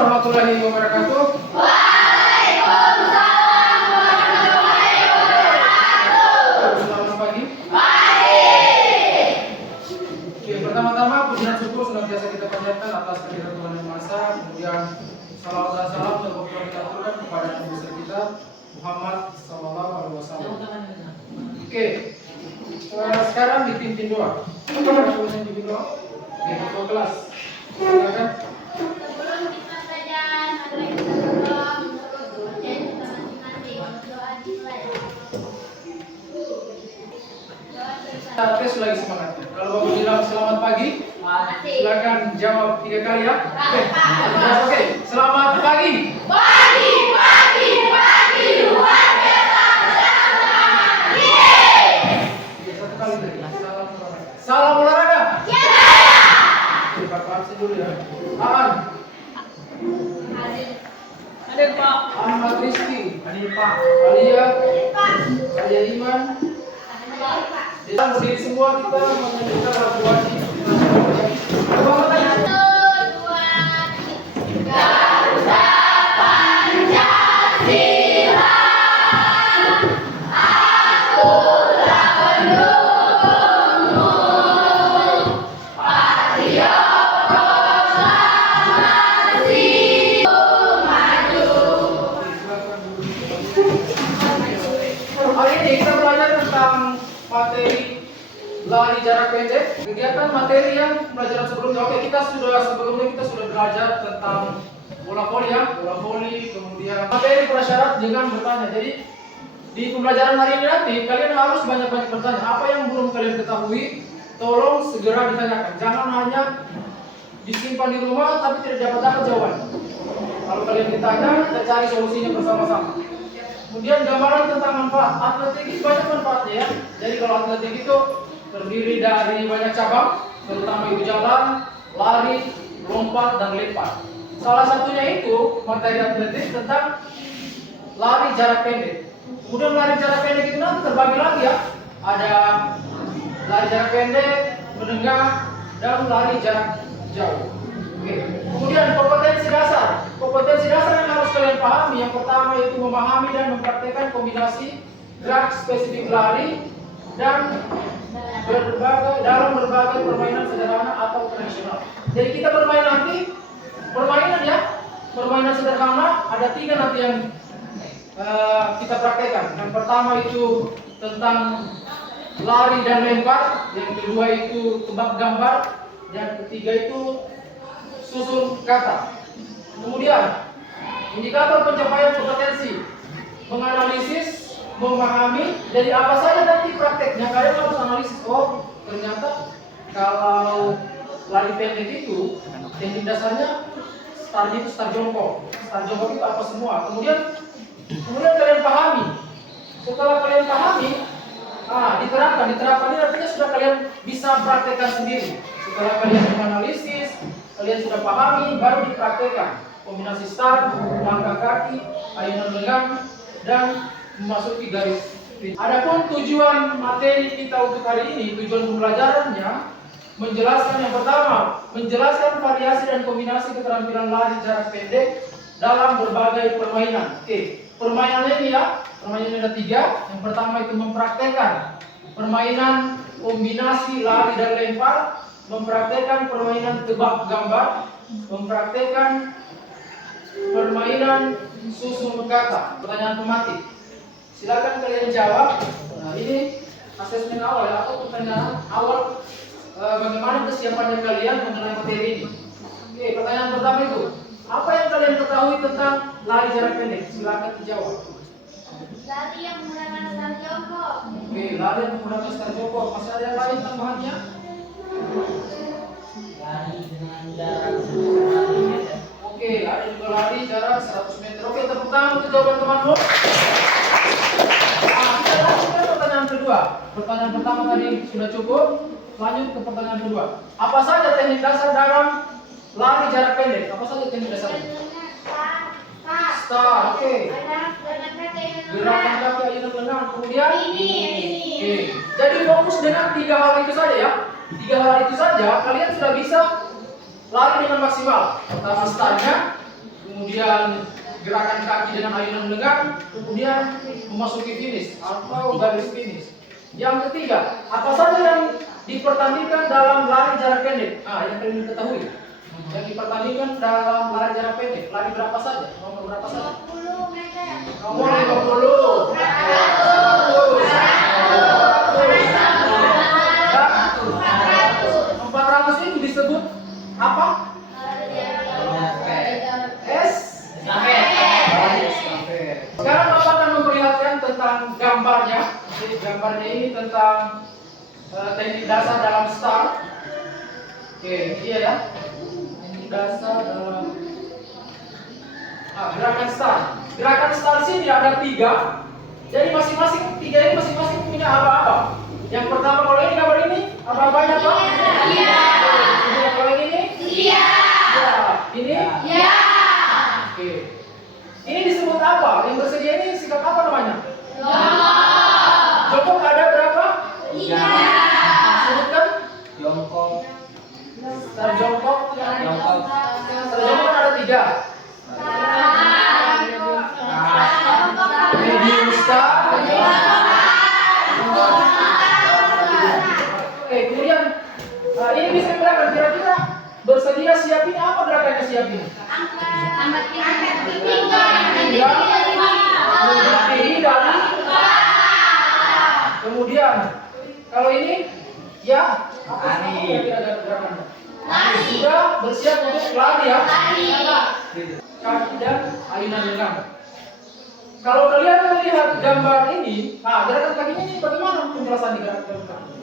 warahmatullahi wabarakatuh. Waalaikumsalam warahmatullahi wabarakatuh. Selamat pagi. Pagi. Oke, pertama-tama puji dan syukur senantiasa kita panjatkan atas kehadiran Tuhan Yang Maha Esa. Kemudian salawat dan salam terpuji kita aturkan kepada Nabi besar kita Muhammad Sallallahu Alaihi Wasallam. Oke, sekarang dipimpin doa. Yang dipimpin doa. Oke, ketua kelas. Silakan. Sebelum kita belajar, mari kita berdoa menurut dosen kita masing-masing. Doa dimulai. Kita tes lagi semangatnya. Kalau Bapak bilang selamat pagi, silakan jawab 3 kali ya. Oke. Selamat pagi. Pagi, pagi, pagi, luar biasa. Oke, 1 kali lagi. Salam olahraga. Oke, Bapak absen dulu ya. Aan. Hadir, Pak. Ahmad Rizky. Hadir Pak. Alia. Pak. Alia Iman. Kita berdiri semua kita menyanyikan lagu wajib. Coba tanya. Garuda Pancasila, akulah pendukungmu, patriot proklamasi maju. Hari ini kita belajar tentang materi lari jarak pendek. Kegiatan materi yang pelajaran sebelumnya. Oke, sebelumnya kita sudah belajar tentang bola voli ya, bola voli, kemudian materi prasyarat dengan bertanya. Jadi di pembelajaran hari ini nanti kalian harus banyak-banyak bertanya. Apa yang belum kalian ketahui, tolong segera ditanyakan. Jangan hanya disimpan di rumah tapi tidak dapat jawaban. Kalau kalian ditanya, kita cari solusinya bersama-sama. Kemudian gambaran tentang manfaat. Atletik itu banyak manfaatnya ya. Jadi kalau atletik itu terdiri dari banyak cabang, terutama itu jalan, lari, lompat, dan lempar. Salah satunya itu materi atletik tentang lari jarak pendek. Kemudian lari jarak pendek itu nanti terbagi lagi ya. Ada lari jarak pendek, menengah, dan lari jarak jauh. Oke. Kemudian kompetensi dasar. Kompetensi dasar yang harus kalian pahami, yang pertama itu memahami dan mempraktekkan kombinasi gerak spesifik lari dan dalam berbagai permainan sederhana atau tradisional. Jadi kita bermain nanti permainan ya, permainan sederhana ada 3 nanti yang kita praktekkan. Yang pertama itu tentang lari dan lempar, yang kedua itu tebak gambar, yang ketiga itu susun kata. Kemudian indikator pencapaian kompetensi, menganalisis, memahami. Jadi apa saja nanti prakteknya kalian harus analisis. Oh, ternyata kalau lari pendek itu teknik dasarnya startnya itu start jongkok. Start jongkok itu apa semua. Kemudian kalian pahami. Setelah kalian pahami, diterapkan ini artinya sudah kalian bisa praktekkan sendiri. Setelah kalian menganalisis, kalian sudah pahami, baru dipraktekkan. Kombinasi start, langkah kaki, ayunan lengan, dan memasuki garis. Adapun tujuan materi kita untuk hari ini, tujuan pembelajarannya menjelaskan yang pertama, menjelaskan variasi dan kombinasi keterampilan lari jarak pendek dalam berbagai permainan. Oke, permainannya ini ya, permainannya ada 3. Yang pertama itu mempraktekkan permainan kombinasi lari dan lempar, mempraktekkan permainan tebak gambar, mempraktekkan permainan susun kata. Pertanyaan tematik. Silakan kalian jawab. Nah, ini asesmen awal ya, atau pertanyaan awal bagaimana kesiapannya kalian mengenai materi ini. Oke, pertanyaan pertama itu, apa yang kalian ketahui tentang lari jarak pendek? Silakan dijawab. Lari yang menggunakan start jongkok. Oke, lari yang menggunakan start jongkok. Masih ada yang lain tambahannya? Lari dengan jarak 100 meter. Oke, ada juga lari jarak 100 meter. Oke, tepuk tangan untuk jawaban temanmu. Kita lanjutkan pertanyaan kedua. Pertanyaan pertama tadi sudah cukup. Lanjut ke pertanyaan kedua. Apa saja teknik dasar dalam lari jarak pendek? Apa saja teknik dasarnya? Start. Oke. Gerakan kaki, ayunan lengan. Kemudian Ini. Oke. Jadi fokus dengan 3 hal itu saja ya. 3 hal itu saja kalian sudah bisa lari dengan maksimal. Pertama startnya, kemudian gerakan kaki dengan ayunan lengan, kemudian memasuki finish atau garis finish. Yang ketiga, apa saja yang dipertandingkan dalam lari jarak pendek? Yang perlu diketahui. Yang dipertandingkan dalam lari jarak pendek, lari berapa saja? Nomor berapa saja? 20 meter. Nomor 50. 400 ini disebut apa? Sekarang Bapak akan memperlihatkan tentang gambarnya. Jadi gambarnya ini tentang teknik dasar dalam start. Oke, iya ya. Teknik dasar dalam gerakan start. Gerakan start sini ada 3. Jadi masing-masing 3 ini masing-masing punya apa-apa. Yang pertama kalau ini gambar ini apa-apanya Pak? Iya. Kemudian kalau yang ini? Iya. Ya. Ini? Iya. Oke. Ini disebut apa? Yang bersedia ini sikap apa namanya? Jongkok ada berapa? Iya. Sebutkan. Jongkok. Start jongkok. Jongkok. Start jongkok kan ada 3. Medium start. Oke, kemudian ini bisa gerakan kira-kira bersedia siap ini apa gerakannya siap ini? Angkat tinggi. Berdiri dari. Kemudian kalau ini ya apa Lari. kira-kira gerakannya? Sudah bersiap untuk lari ya. Kaki dan ayunan lengan. Kalau kalian melihat gambar ini, gerakan kakinya ini bagaimana penjelasan di gerakan kaki?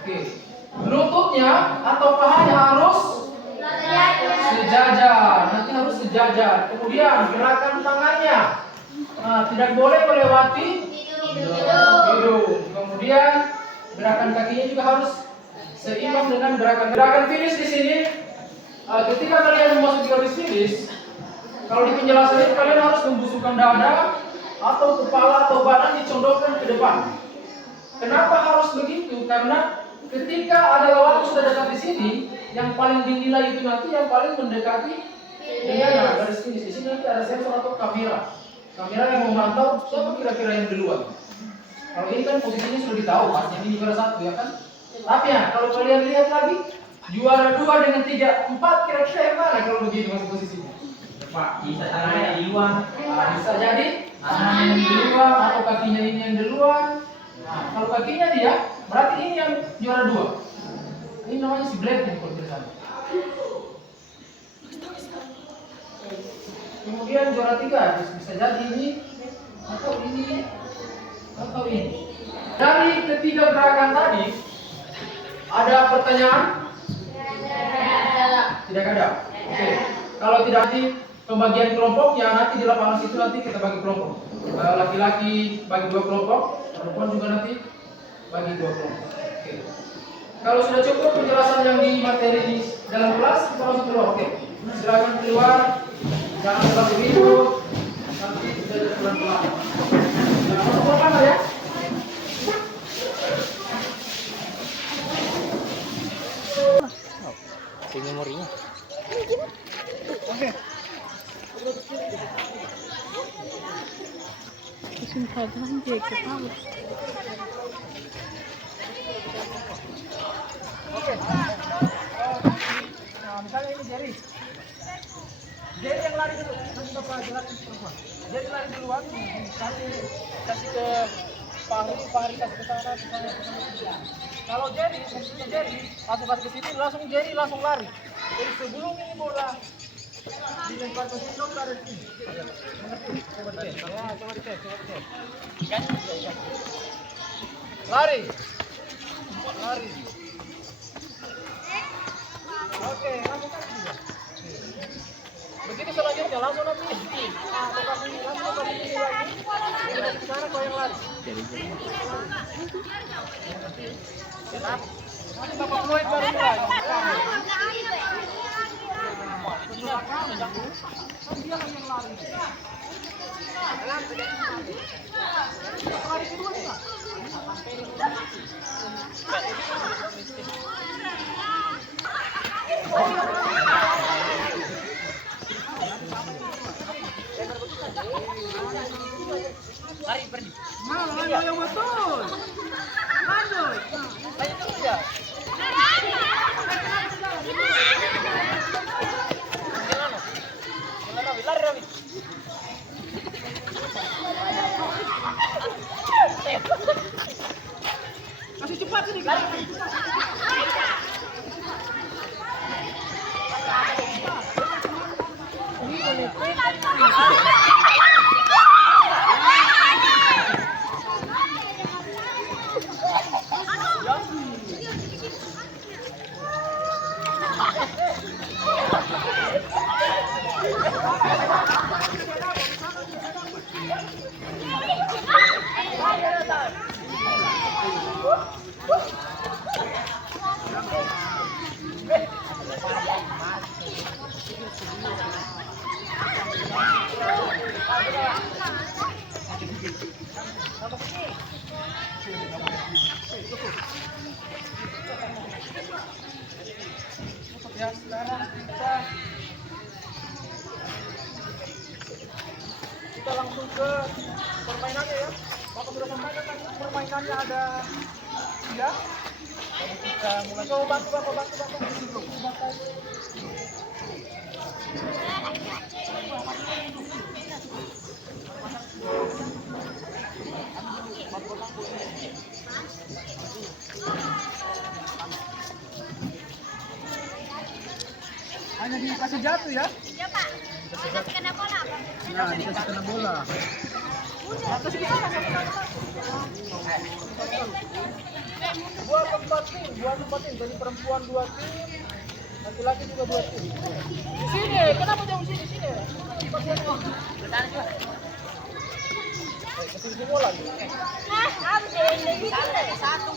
Oke, lututnya atau pahanya harus sejajar. Nanti harus sejajar. Kemudian gerakan tangannya, tidak boleh melewati hidung. Kemudian gerakan kakinya juga harus seimbang dengan gerakan finish di sini. Ketika kalian memasuki garis finish, kalau di penjelasan ini kalian harus membusukkan dada atau kepala atau badan dicondongkan ke depan. Kenapa harus begitu? Karena ketika ada lawan sudah dekat di sini, yang paling dinilai itu nanti yang paling mendekati dengan garis finish. Di sini nanti ada sensor atau kamera. Kamera yang memantau siapa kira-kira yang duluan. Kalau ini kan posisinya sudah ditahu, Mas. Yang ini juara 1 ya kan? Tapi ya, kalau kalian lihat lagi, juara 2 dengan 3, 4 kira-kira yang mana kalau begini masuk posisinya? Pak, bisa tangannya duluan. Bisa jadi tangannya yang duluan atau kakinya ini yang duluan. Kalau kakinya dia, berarti ini yang juara 2. Ini namanya si Black nih kalau tidak salah. Kemudian juara 3 bisa jadi ini atau ini atau ini. Dari ketiga gerakan tadi ada pertanyaan? Tidak ada. Oke. Kalau tidak nanti pembagian kelompoknya nanti di lapangan situ nanti kita bagi kelompok. Laki-laki bagi 2 kelompok, perempuan juga nanti bagi 2 kelompok. Oke. Kalau sudah cukup penjelasan yang di materi di dalam kelas, kita masuk keluar. Oke. Silakan keluar. Jangan terlalu begitu. Nanti sudah pelan-pelan. Nah, masuk keluar ya. Di memorinya. Oke. Oke. Nah, misalnya ini Jerry. Jerry yang lari dulu. Nanti Bapak jelasin perempuan. Jerry lari duluan. Kasih ke Fahri kasih ke sana, ke sana. Kalau Jerry, posisinya Jerry, langsung kasih ke sini, Jerry langsung lari. Jadi sebelum ini bola dilempar ke sini, kamu lari ke sini. Mengerti? Coba dites. Ya, coba dites. Lari. Oke, langsung kasih juga. Begitu selanjutnya, langsung nanti. Langsung kasih lagi. Jadi ke sana kau yang lari. Nanti Bapak Floyd baru mulai. Dia yang lari. Lari kedua nih, Pak. yang betul. Lanjut. Lanjut terus ya. Lari, Rabi. Masih cepat ini. Ya, sekarang kita langsung ke permainannya ya. Bapak sudah sampaikan tadi permainannya ada 3. Jadi kita mulai. Coba bantu Bapak. Hanya dikasih jatuh ya? Ya Pak. Kasih kena bola. Nah, dikasih kena bola. Atas di sana. Buat tempat tim. Jadi perempuan 2 tim, laki-laki juga 2 tim. Di sini, kenapa jauh sini? Sini. Kesini bola. Satu.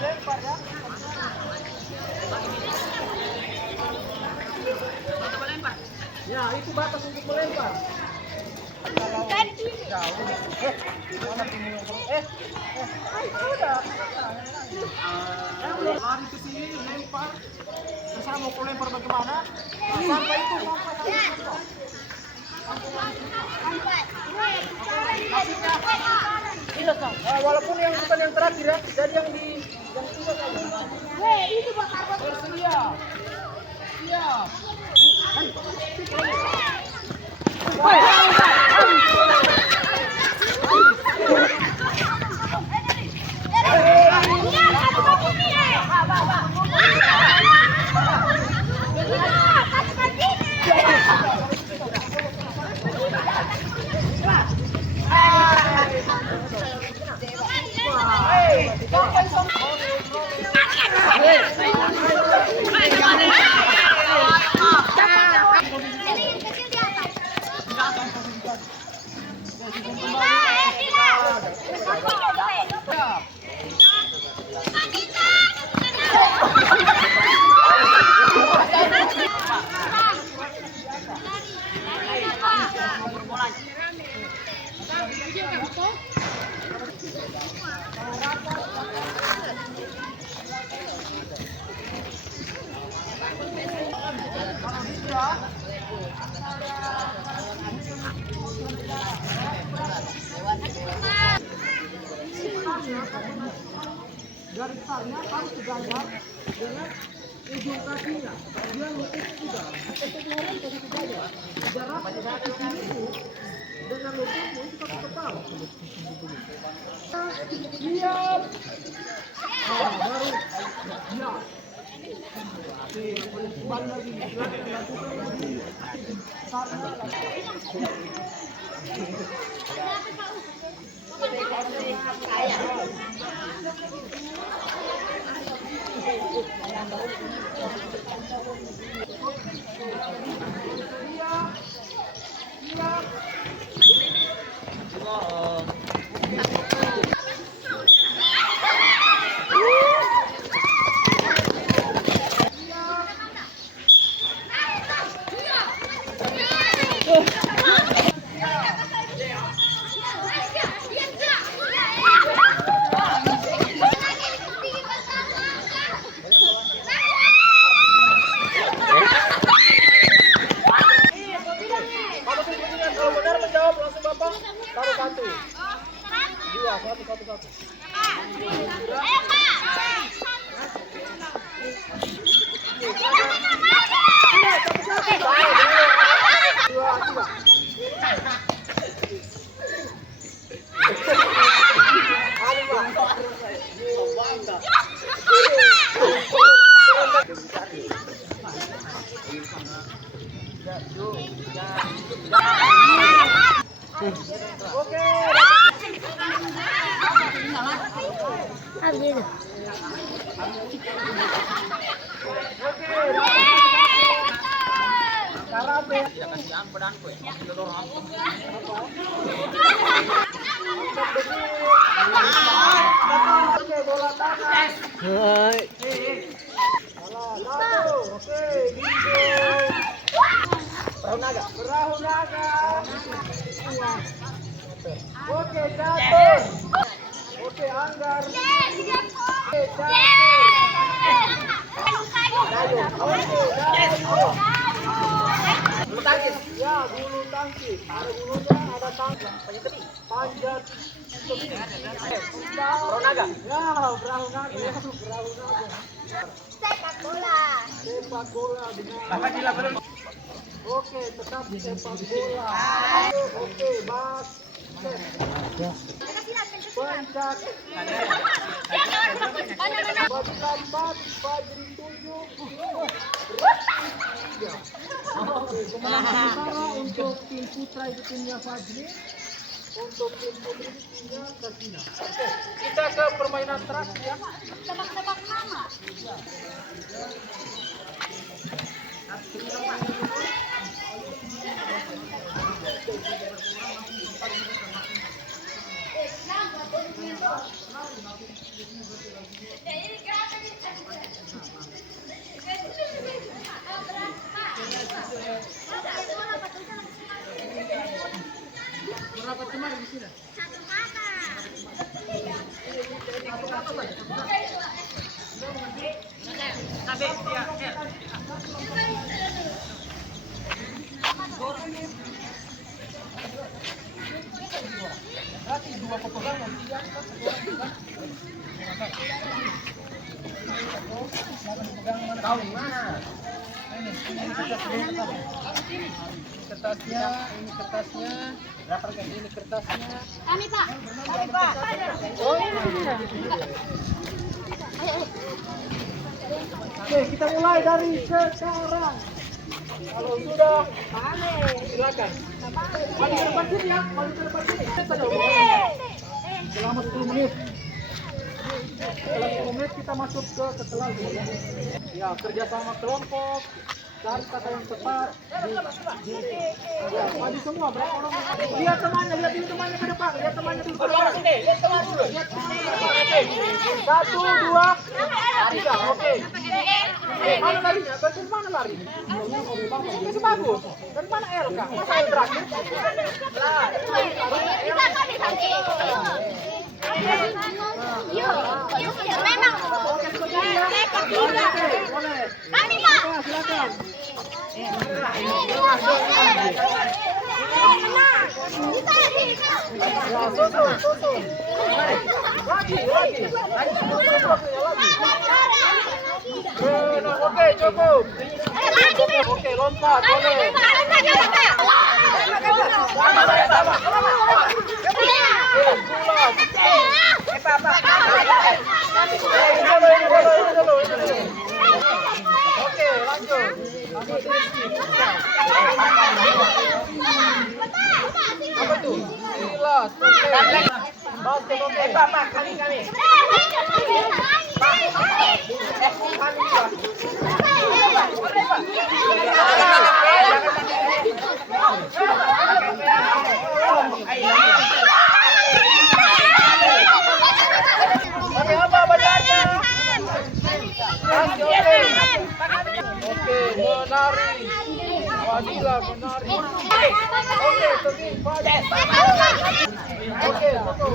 Lempar ya. Ya, itu batas untuk melempar. Kalau jauh, udah. Lari ke sini, lempar. Terserah mau kau lempar bagaimana. Sampai itu. Walaupun yang bukan yang terakhir ya, jadi yang kedua kali. Itu bakar. Bersedia. Siap. Garis besarnya harus digambar dengan ujung kakinya. Dia lutut juga. Jarak kaki kiri itu dengan lututmu itu satu kepala. Siap. Nah, baru siap. Kembali lagi. Dilakukan lagi. Besarnya lagi. satu. Dua, satu. Ayo, Kak. Dua, tiga. Oke, bola tangan. Oke, perahu naga. Oke, catur. Oke, anggar. Oke, catur. Oke, bulu tangkis. Ya, bulu tangkis. Ada bulunya, ada tangkis. Panjat tebing. Perahu naga. Ya, perahu naga. Sepak bola. Sepak bola dengan. Oke, tetap sepak bola. Oke, basket. Pencak. Berlambat, Fajri 7. Oke, kemenangan utara untuk tim putra itu timnya Fajri. Untuk tim putri itu timnya Sakina. Oke, kita ke permainan terakhir ya. Tebak-tebak nama. Berapa teman di sini? Satu kakak. Berarti dua pepegangan, tiga, tahu di mana? Ini kertasnya, ini kertasnya. Berapa ini kertasnya? Kami, Pak. Oh, ini dia. Oke, kita mulai dari sekarang. Kalau sudah, silakan. Maju ke depan sini ya, maju ke depan sini. Selama 10 menit. Setelah 10 menit kita masuk ke setelah ya, kerjasama kelompok, cari kata yang tepat. Ya, maju semua, berapa orang? Lihat temannya, lihat dulu temannya ke depan, lihat temannya dulu ke depan. Lihat temannya dulu. Satu, dua, tiga, oke. Mana larinya? Dari mana lari? Itu bagus. Dari mana LK? Masa L terakhir? Memang. Boleh. Kami, Pak. Silakan. Ya, susun. Lagi. Oke, cukup. Oke, lompat, boleh. Oke, lanjut. Apa tuh? Silas. Basket, oke. Kami. Oke, apa bacanya? Oke, menari. Wadila menari. Oke, tebing padi. Oke, satu.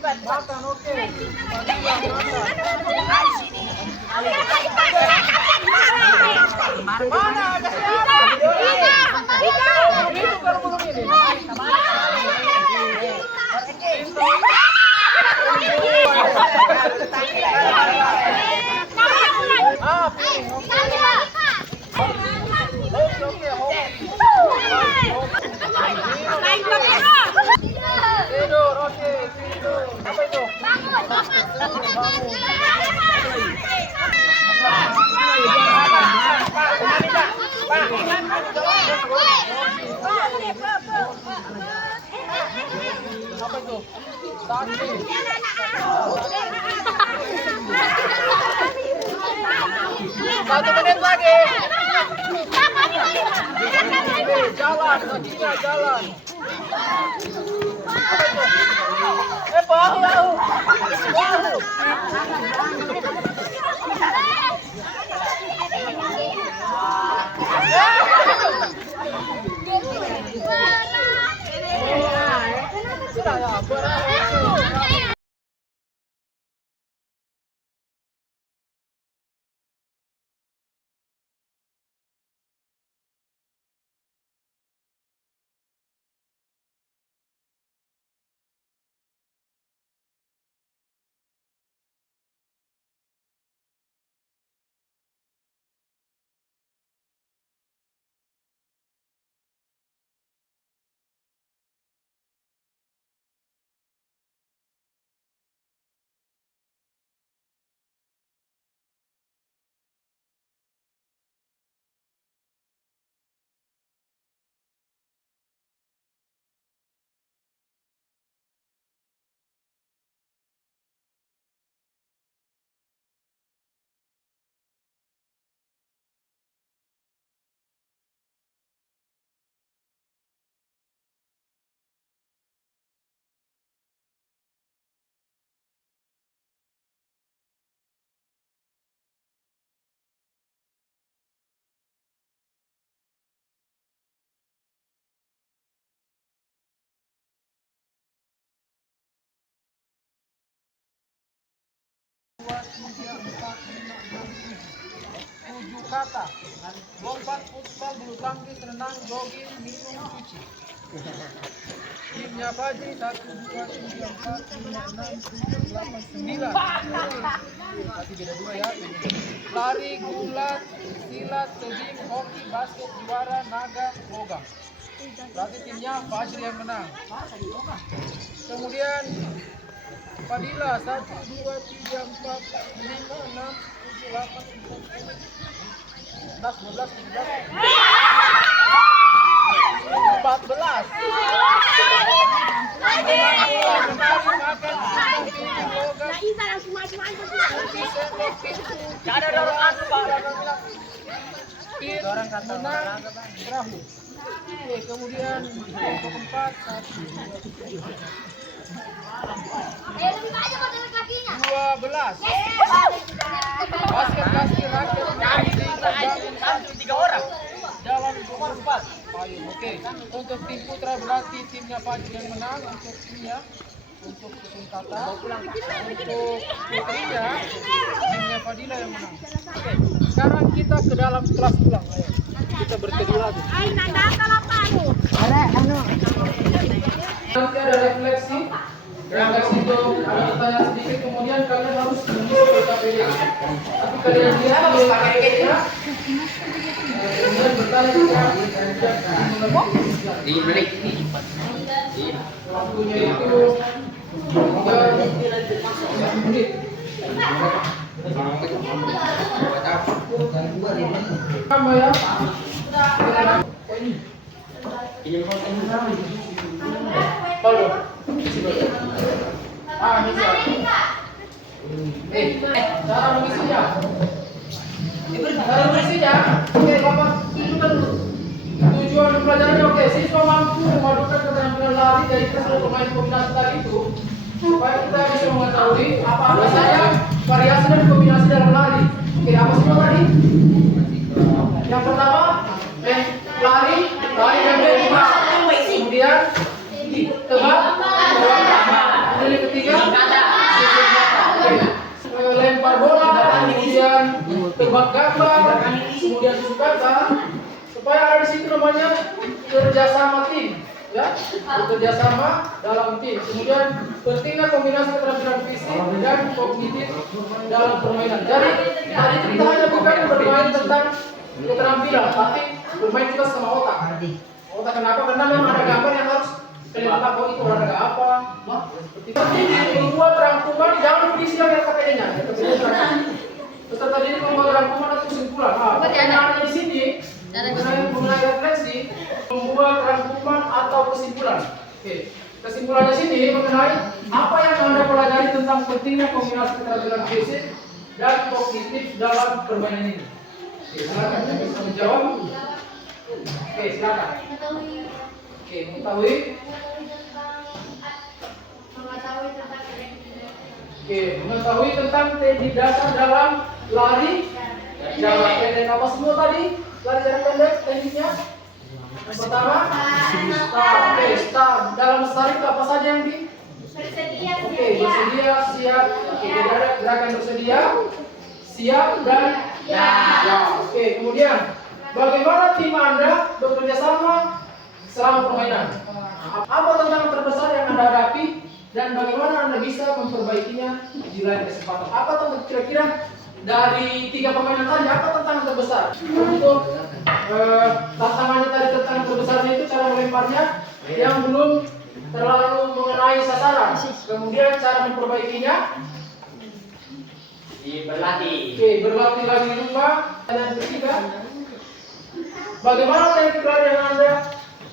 Makan, oke. Wadila makan. Mana ada siapa? Tidur, oke, tidur. Apa itu? Apa itu? Tadi. Satu menit lagi. Jalan, kakinya jalan. Apa itu? Bahu. Sudah ya, berapa? Tujuh kata: lompat, futsal, bulu tangkis, renang, jogging, minum, cuci. Timnya Fajri 1, 2, 3, 4, 5, 6, 7, 8, 9. Tapi beda dua ya. Lari, gulat, silat, tebing, hoki, basket, juara, naga, logam. Berarti timnya Fajri yang menang. Kemudian Fadila 1, 2, 3, 4, 5, 6, 7, 8, 9, 10, 11, 12, 13, 14. Orang kata perahu. Oke, kemudian untuk 4, 1, 12. Basket, kaki, raket, 3 orang. Jalan 24. Payung. Oke. Untuk tim putra berarti timnya Fajri yang menang. Untuk timnya, untuk tim kata, untuk putrinya timnya Fadila yang menang. Oke. Sekarang kita ke dalam kelas pulang. Ayo. Kita berteduh lagi. Nanti ada refleksi. Refleksi itu ada pertanyaan sedikit, kemudian kalian harus mengisi PKPD. Tapi kalian lihat di PKPD-nya, kemudian bertanya Di break. waktunya itu 3 menit. Sama ya. Halo. Bisa. Cara mengisinya. Cara mengisinya. Oke, Bapak, itu kan tujuan pelajarannya. Oke, siswa mampu memadukan keterampilan lari dari keseluruhan pemain kombinasi tadi itu supaya kita bisa mengetahui apa saja variasi dan kombinasi dalam lari. Oke, apa semua tadi? Yang pertama, lari yang berdua. Kemudian tebak. Kemudian yang ketiga, lempar bola, kemudian tebak gambar, kemudian susu kata, supaya ada di situ namanya kerjasama tim, ya. bekerja sama dalam tim. Kemudian pentingnya kombinasi keterampilan fisik dan kognitif dalam permainan. Jadi tadi kita hanya bukan bermain tentang keterampilan, tapi bermain juga sama otak. Otak kenapa? Karena memang ada gambar yang harus kelihatan bahwa itu olahraga apa. Seperti ini membuat rangkuman, jangan berisi yang KPD-nya. Peserta didik membuat rangkuman atau kesimpulan. Nah, pertanyaannya di sini mengenai refleksi, membuat rangkuman atau kesimpulan. Oke, kesimpulannya sini mengenai apa yang Anda pelajari tentang pentingnya kombinasi keterampilan fisik dan kognitif dalam permainan ini. Oke, silakan yang bisa menjawab. Oke, silakan. Oke, mengetahui. Oke, mengetahui tentang teknik dasar dalam lari jarak pendek. Apa semua tadi? Lari jarak pendek tekniknya? Yang pertama, start. Oke, start. Dalam start itu apa saja yang di? Bersedia, Oke, bersedia, siap. Oke, jadi ada gerakan bersedia, siap dan ya. Oke, kemudian bagaimana tim Anda bekerja sama selama permainan? Apa tantangan terbesar yang Anda hadapi dan bagaimana Anda bisa memperbaikinya di lain kesempatan? Apa kira-kira dari 3 permainan tadi, apa tantangan terbesar? Untuk tantangannya tadi, tantangan terbesarnya itu cara melemparnya yang belum terlalu mengenai sasaran. Kemudian cara memperbaikinya Berlatih. Oke, berlatih lagi di rumah. Dan yang ketiga, bagaimana teknik lari yang Anda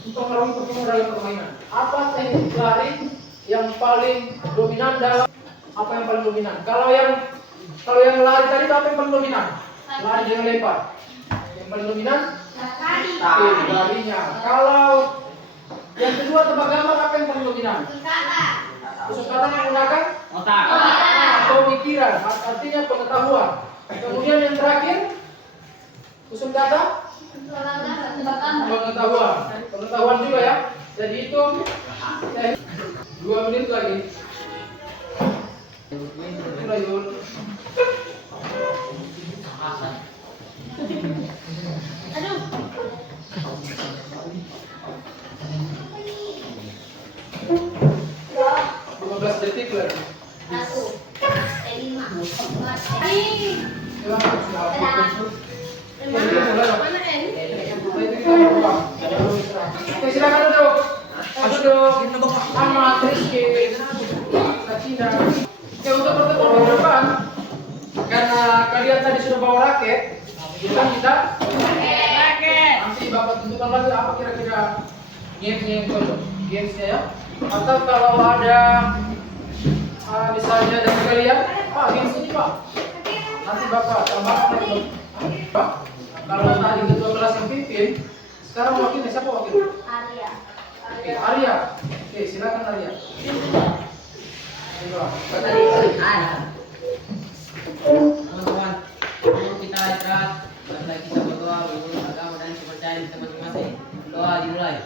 mempengaruhi performa dalam permainan? Apa teknik lari yang paling dominan dalam apa yang paling dominan? Kalau yang lari tadi apa yang paling dominan? Lari dengan lempar. Yang paling dominan? Oke, larinya. Kalau yang kedua tebak gambar apa yang paling dominan? Khusus kata yang menggunakan Otak. pemikiran, artinya pengetahuan. Kemudian yang terakhir, khusus kata pengetahuan juga ya. Jadi itu 2 menit lagi. Mulai dulu. Aduh. 15 detik lagi. Oke, silakan duduk. Duduk. Ahmad, Rizky, Sakina. Oke, untuk pertemuan ke depan, karena kalian tadi sudah bawa raket, kita nanti Bapak tentukan lagi apa kira-kira gamesnya yang cocok. Gamesnya ya. Atau kalau ada misalnya dari kalian, Pak, games ini Pak, nanti Bapak tambahkan lagi Pak. Kalau tadi ketua kelas yang pimpin, sekarang wakilnya siapa wakil? Oke, Arya. Oke, silakan Arya. Teman-teman, sebelum kita istirahat, kita berdoa untuk agama dan kepercayaan kita masing-masing. Doa dimulai.